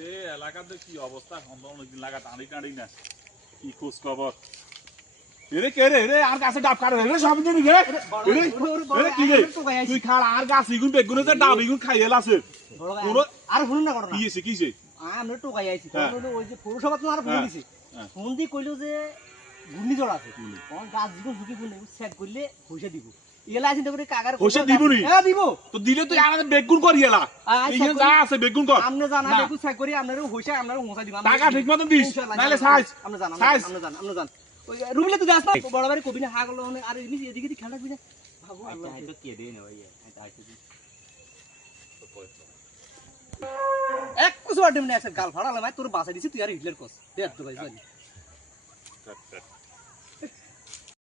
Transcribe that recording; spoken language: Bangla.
রে এলাকাতে কি অবস্থা অনেকদিন লাগা টানি না কি খোঁজ খবর রে কে রে আর গাছে ডাব কাটে রে সব দিন রে রে কি রে তুই খাল আর গাছ ইগুন বেগুনে যে ডাব ইগুন খাইয়ে লাছে পুরো আর শুনুন না ঘটনা কিছে আমরা টোকাই আইছি ওই যে পৌরসভা তো আর ফোন দিছে ফোন দি কইলো যে ঘূর্ণিঝড় আছে কোন গাছ দিকে ঝুঁকি ফোন চেক করলে পয়সা দিব এলা আছে দেখো কাগার পয়সা দিবনি হ্যাঁ দিব তো দিলে তুই আমাদের বেগুন করি এলা এইখানে যা আছে বেগুন কর আমরা জানা বেগুন চেক করি আপনারা হইছে আপনারা মোছা দিবা টাকা ঠিক মতন দিস নালে সাইজ আমরা জানা ওই রুমলে তুই যাস না বড় বাড়ি কবি না হা গেল আর এমনি এদিকে খেলা রাখবি না ভাবো আল্লাহ এটা কে দেই না ভাই এটা আইছে এক কিছু আড্ডে মানে একটা গাল ফাড়ালাম তোর বাসা দিছি তুই আর হিটলার কস দেখ তো ভাই